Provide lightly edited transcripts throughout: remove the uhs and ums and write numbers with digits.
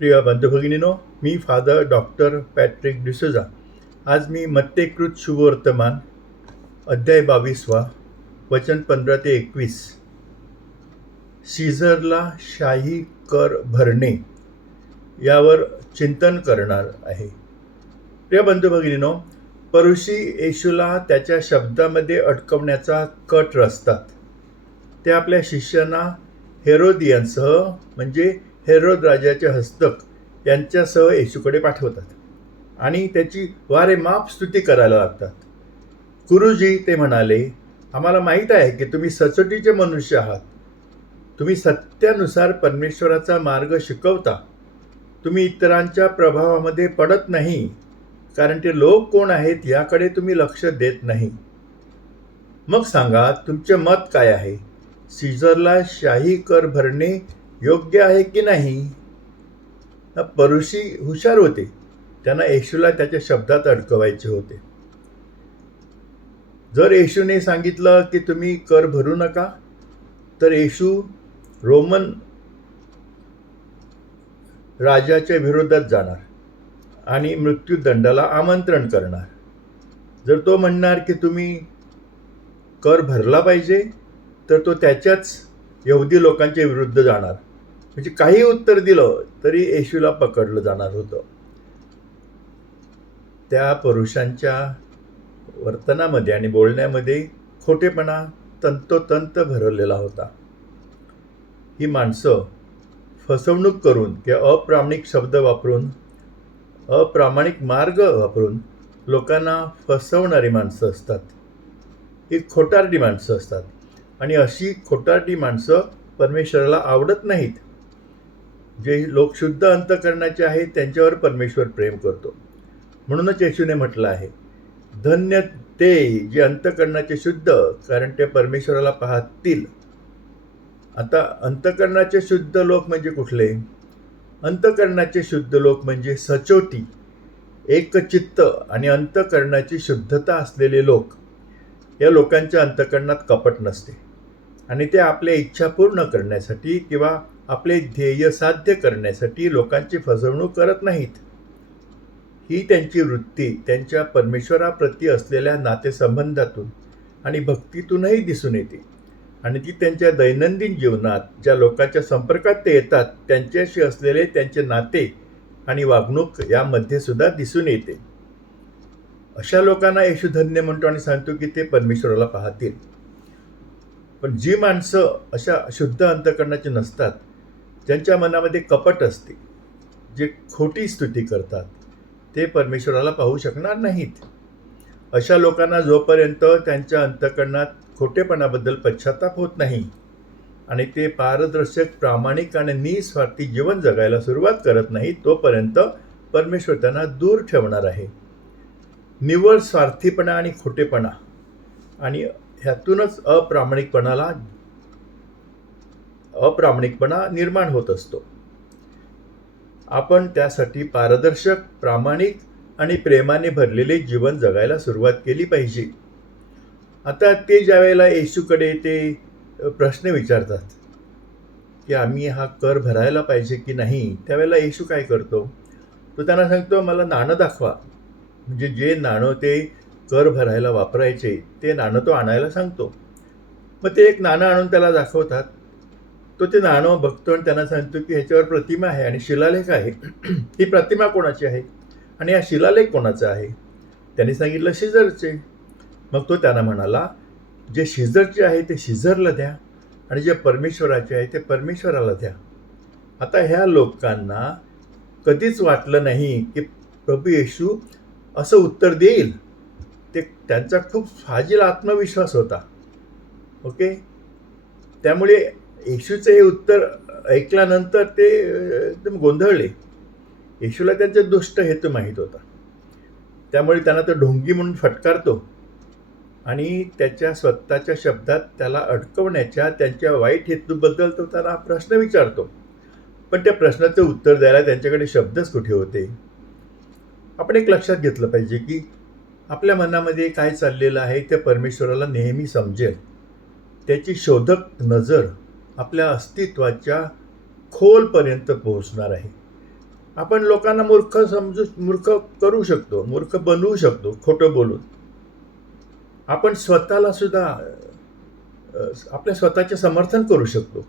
प्रिय बंधुभगिनीनो, मी फादर डॉक्टर पॅट्रिक डिसोजा. आज मी मत्तेकृत शुभवर्तमान अध्याय 22 वचन 15 ते 21 सीझरला शाही कर भरणे यावर चिंतन करणार आहे. प्रिय बंधुभगिनीनो, परुषी येशूला त्याच्या शब्दामध्ये अडकवण्याचा कट रचतात. ते आपल्या शिष्यांना हेरोदियनसह म्हणजे हेरोद राजाचे हस्तक यांच्यासह येशूकडे पाठवतात आणि त्याची वारेमाप स्तुती करायला लागतात. गुरुजी, ते म्हणाले, आम्हाला माहीत आहे की तुम्ही सचोटीचे मनुष्य आहात. तुम्ही सत्यानुसार परमेश्वराचा मार्ग शिकवता. तुम्ही इतरांच्या प्रभावामध्ये पडत नाही, कारण ते लोक कोण आहेत याकडे तुम्ही लक्ष देत नाही. मग सांगा, तुमचे मत काय आहे? सीझरला शाही कर भरणे योग्य आहे की नाही? परुषी हुशार होते. त्यांना येशूला त्याच्या शब्दात अडकवायचे होते. जर येशूने सांगितलं की तुम्ही कर भरू नका, तर येशू रोमन राजाच्या विरोधात जाणार आणि मृत्यूदंडाला आमंत्रण करणार. जर तो म्हणणार की तुम्ही कर भरला पाहिजे, तर तो त्याच्याच यहुदी लोकांच्या विरुद्ध जाणार. म्हणजे काही उत्तर दिलं तरी येशूला पकडलं जाणार होतं. त्या पुरुषांच्या वर्तनामध्ये आणि बोलण्यामध्ये खोटेपणा तंतोतंत भरलेला होता. ही माणसं फसवणूक करून किंवा अप्रामाणिक शब्द वापरून, अप्रामाणिक मार्ग वापरून लोकांना फसवणारी माणसं असतात. ही खोटारडी माणसं असतात आणि अशी खोटारडी माणसं परमेश्वराला आवडत नाहीत. जे लोक शुद्ध अंतःकरणाचे आहेत त्यांच्यावर परमेश्वर प्रेम करतो. म्हणूनच येशूने म्हटलं आहे, धन्य ते जे अंतःकरणाचे शुद्ध, कारण ते परमेश्वराला पाहतील. आता अंतःकरणाचे शुद्ध लोक म्हणजे कुठले? अंतःकरणाचे शुद्ध लोक म्हणजे सचोटी, एकचित्त आणि अंतःकरणाची शुद्धता असलेले लोक. या लोकांच्या अंतःकरणात कपट नसते आणि ते आपल्या इच्छा पूर्ण करण्यासाठी किंवा आपले ध्येय साध्य करण्यासाठी लोकांची फसवणूक करत नाहीत. ही त्यांची वृत्ती त्यांच्या परमेश्वराप्रती असलेल्या नातेसंबंधातून आणि भक्तीतूनही दिसून येते आणि ती त्यांच्या दैनंदिन जीवनात ज्या लोकांच्या संपर्कात ते येतात त्यांच्याशी असलेले त्यांचे नाते आणि वागणूक यामध्ये सुद्धा दिसून येते. अशा लोकांना येशू धन्य म्हणतो आणि सांगतो की ते परमेश्वराला पाहतील. पण जी माणसं अशा शुद्ध अंतःकरणाची नसतात, ज्यांच्या मनामध्ये कपट असते, जे खोटी स्तुती करतात, ते परमेश्वराला पाहू शकणार नाहीत. अशा लोकांना जोपर्यंत त्यांच्या अंतःकरणात खोटेपणाबद्दल पश्चाताप होत नाही आणि ते पारदर्शक, प्रामाणिक आणि निस्वार्थी जीवन जगायला सुरुवात करत नाही, तोपर्यंत परमेश्वर त्यांना दूर ठेवणार आहे. निव्वळ स्वार्थीपणा आणि खोटेपणा आणि ह्यातूनच अप्रामाणिकपणा निर्माण होत असतो. आपण त्यासाठी पारदर्शक, प्रामाणिक आणि प्रेमाने भरलेले जीवन जगायला सुरुवात केली पाहिजे. आता ते ज्या वेळेला येशूकडे ते प्रश्न विचारतात की आम्ही हा कर भरायला पाहिजे की नाही, त्यावेळेला येशू काय करतो? तो त्यांना सांगतो, मला नाणं दाखवा. म्हणजे जे नाणं ते कर भरायला वापरायचे ते नाणं तो आणायला सांगतो. मग ते एक नाणं आणून त्याला दाखवतात. तो ते नाणं बघतो आणि त्यांना सांगतो की ह्याच्यावर प्रतिमा आहे आणि शिलालेख आहे. ही प्रतिमा कोणाची आहे आणि हा शिलालेख कोणाचा आहे? त्यांनी सांगितलं, सीझरचे. मग तो त्यांना म्हणाला, जे सीझरचे आहे ते सीझरला द्या आणि जे परमेश्वराचे आहे ते परमेश्वराला द्या. आता ह्या लोकांना कधीच वाटलं नाही की प्रभू येशू असं उत्तर देईल. ते त्यांचा खूप फाजील आत्मविश्वास होता. ओके, त्यामुळे येशूचं हे उत्तर ऐकल्यानंतर ते एकदम गोंधळले. येशूला त्यांचा दुष्ट हेतू माहीत होता. त्यामुळे त्यांना तो ढोंगी म्हणून फटकारतो आणि त्याच्या स्वतःच्या शब्दात त्याला अडकवण्याच्या त्यांच्या वाईट हेतूबद्दल तो त्याला प्रश्न विचारतो. पण त्या प्रश्नाचं उत्तर द्यायला त्यांच्याकडे शब्दच कुठे होते? आपण एक लक्षात घेतलं पाहिजे की आपल्या मनामध्ये काय चाललेलं आहे ते परमेश्वराला नेहमी समजेल. त्याची शोधक नजर आपल्या अस्तित्वाच्या खोलपर्यंत पोहोचणार आहे. आपण लोकांना मूर्ख करू शकतो, मूर्ख बनवू शकतो खोटं बोलून. आपण स्वतःला सुद्धा आपल्या स्वतःचे समर्थन करू शकतो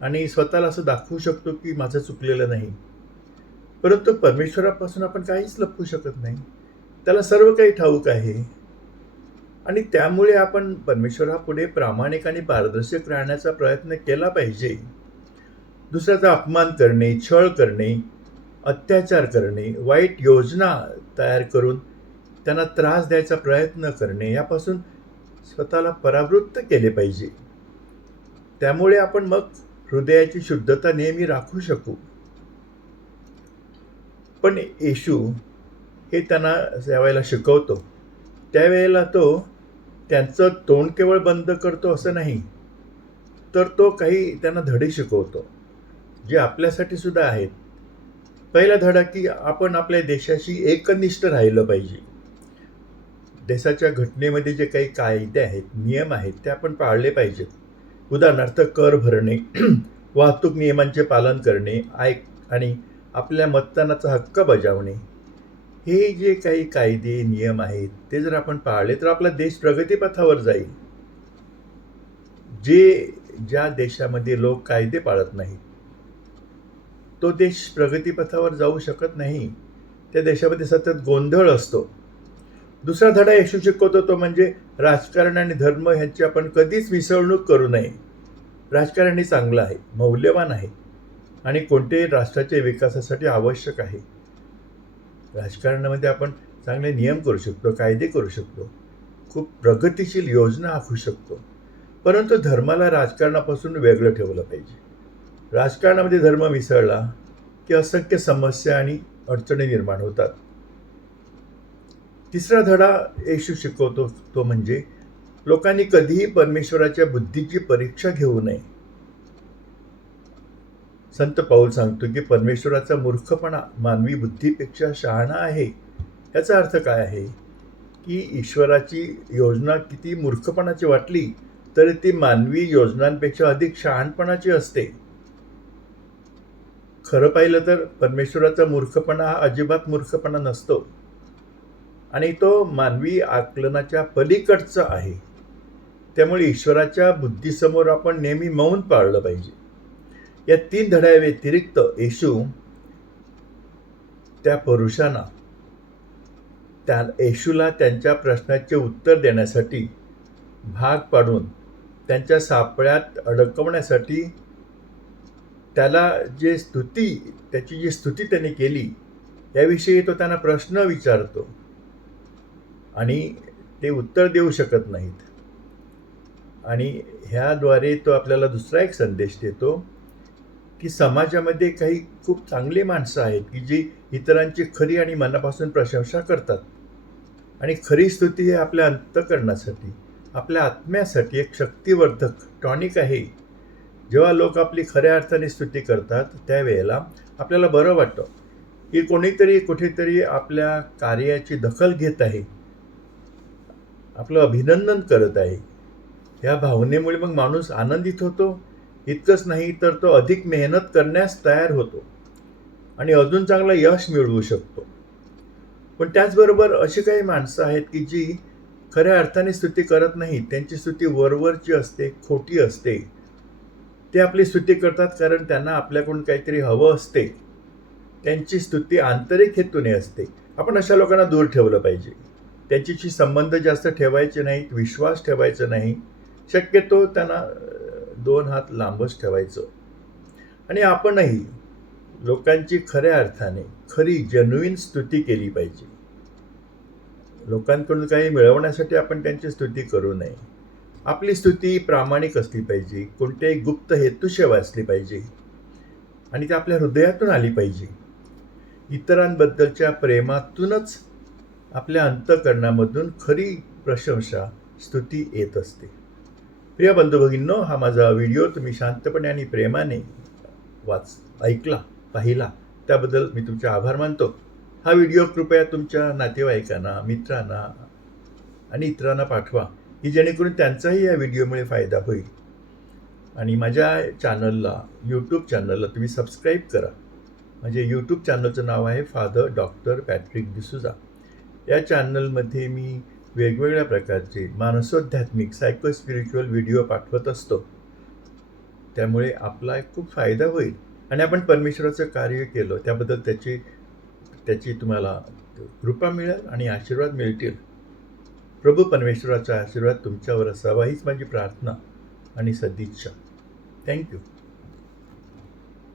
आणि स्वतःला असं दाखवू शकतो की माझं चुकलेलं नाही. परंतु परमेश्वरापासून आपण काहीच लपवू शकत नाही. त्याला सर्व काही ठाऊक आहे आणि त्यामुळे आपण परमेश्वरापुढे प्रामाणिक आणि पारदर्शक राहण्याचा प्रयत्न केला पाहिजे. दुसऱ्याचा अपमान करणे, छळ करणे, अत्याचार करणे, वाईट योजना तयार करून त्यांना त्रास द्यायचा प्रयत्न करणे यापासून स्वतःला परावृत्त केले पाहिजे. त्यामुळे आपण मग हृदयाची शुद्धता नेहमी राखू शकू. पण येशू हे त्यांना ज्यावेळेला शिकवतो त्यावेळेला तो त्यांचं तोंड केवळ बंद करतो असं नाही, तर तो काही त्यांना धडे शिकवतो जे आपल्यासाठी सुद्धा आहेत. पहिला धडा की आपण आपल्या देशाशी एकनिष्ठ राहिलं पाहिजे. देशाच्या घटनेमध्ये जे काही कायदे आहेत, नियम आहेत ते आपण पाळले पाहिजेत. उदाहरणार्थ कर भरणे, वाहतूक नियमांचे पालन करणे, आणि आपल्या मतदानाचा हक्क बजावणे. हे जे काही कायदे नियम आहेत ते जर आपण पाळले तर आपला देश प्रगतीपथावर जाईल. ज्या देशामध्ये लोक कायदे पाळत नाहीत तो देश प्रगतीपथावर जाऊ शकत नाही. त्या देशामध्ये सतत गोंधळ असतो. दुसरा धडा येशू शिकवतो तो म्हणजे राजकारण आणि धर्म ह्यांची आपण कधीच मिसळणूक करू नये. राजकारण हे चांगलं आहे, मौल्यवान आहे आणि कोणत्याही राष्ट्राच्या विकासासाठी आवश्यक आहे. राजकारणामध्ये आपण चांगले नियम करू शकतो, कायदे करू शकतो, खूप प्रगतिशील योजना आखू शकतो. परंतु धर्माला राजकारणापासून वेगळं ठेवलं पाहिजे. राजकारणामध्ये धर्म मिसळला की असंख्य समस्या आणि अडचणी निर्माण होतात. तिसरा धडा येशू शिकवतो तो म्हणजे लोकांनी कधीही परमेश्वराच्या बुद्धीची परीक्षा घेऊ नये. संत पाऊल सांगतो की परमेश्वराचा मूर्खपणा मानवी बुद्धीपेक्षा शहाणा आहे. याचा अर्थ काय आहे की ईश्वराची योजना किती मूर्खपणाची वाटली तरी ती मानवी योजनांपेक्षा अधिक शहाणपणाची असते. खरं पाहिलं तर परमेश्वराचा मूर्खपणा हा अजिबात मूर्खपणा नसतो आणि तो मानवी आकलनाच्या पलीकडचा आहे. त्यामुळे ईश्वराच्या बुद्धीसमोर आपण नेहमी मौन पाळलं पाहिजे. या 3 धड्याव्यतिरिक्त येशू त्या पुरुषांना येशूला त्यांच्या प्रश्नाचे उत्तर देण्यासाठी भाग पाडून त्यांच्या सापळ्यात अडकवण्यासाठी त्याची जी स्तुती त्यांनी केली याविषयी तो त्यांना प्रश्न विचारतो आणि ते उत्तर देऊ शकत नाहीत. आणि ह्याद्वारे तो आपल्याला दुसरा एक संदेश देतो की समाजामध्ये काही खूप चांगली माणसं आहेत की जी इतरांची खरी आणि मनापासून प्रशंसा करतात. आणि खरी स्तुती हे आपल्या अंतःकरणासाठी, आपल्या आत्म्यासाठी एक शक्तिवर्धक टॉनिक आहे. जेव्हा लोक आपली खऱ्या अर्थाने स्तुती करतात त्यावेळेला आपल्याला बरं वाटतं की कोणीतरी कुठेतरी आपल्या कार्याची दखल घेत आहे, आपलं अभिनंदन करत आहे. या भावनेमुळे मग माणूस आनंदित होतो. इतकंच नाही तर तो अधिक मेहनत करण्यास तयार होतो आणि अजून चांगलं यश मिळवू शकतो. पण त्याचबरोबर अशी काही माणसं आहेत की जी खऱ्या अर्थाने स्तुती करत नाहीत. त्यांची स्तुती वरवरची असते, खोटी असते. ते आपली स्तुती करतात कारण त्यांना आपल्याकडून काहीतरी हवं असते. त्यांची स्तुती आंतरिक हेतूने असते. आपण अशा लोकांना दूर ठेवलं पाहिजे. त्यांच्याशी संबंध जास्त ठेवायचे नाहीत, विश्वास ठेवायचा नाही. शक्यतो त्यांना 2 हात लांबच ठेवायचं. आणि आपणही लोकांची खऱ्या अर्थाने खरी जेन्युइन स्तुती केली पाहिजे. लोकांकडून काही मिळवण्यासाठी आपण त्यांची स्तुती करू नये. आपली स्तुती प्रामाणिक असली पाहिजे, कोणत्याही गुप्त हेतूशिवाय असली पाहिजे आणि ती आपल्या हृदयातून आली पाहिजे. इतरांबद्दलच्या प्रेमातूनच आपल्या अंतःकरणामधून खरी प्रशंसा, स्तुती येत असते. प्रिय बंधू भगिनींनो, हा माझा व्हिडिओ तुम्ही शांतपणे आणि प्रेमाने ऐकला, पाहिला त्याबद्दल मी तुमचे आभार मानतो. हा व्हिडिओ कृपया तुमच्या नातेवाईकांना, मित्रांना आणि इतरांना पाठवा की जेणेकरून त्यांचाही या व्हिडिओमुळे फायदा होईल. आणि माझ्या चॅनलला, यूट्यूब चॅनलला तुम्ही सबस्क्राईब करा माझे यूट्यूब चॅनलचं नाव आहे फादर डॉक्टर पॅट्रिक डिसूजा. या चॅनलमध्ये मी वेगवेगळ्या प्रकारचे मानसोध्यात्मिक सायको स्पिरिच्युअल व्हिडिओ पाठवत असतो. त्यामुळे आपला खूप फायदा होईल आणि आपण परमेश्वराचं कार्य केलं त्याबद्दल त्याची तुम्हाला कृपा मिळेल आणि आशीर्वाद मिळतील. प्रभू परमेश्वराचा आशीर्वाद तुमच्यावर असावा हीच माझी प्रार्थना आणि सदिच्छा. थँक्यू.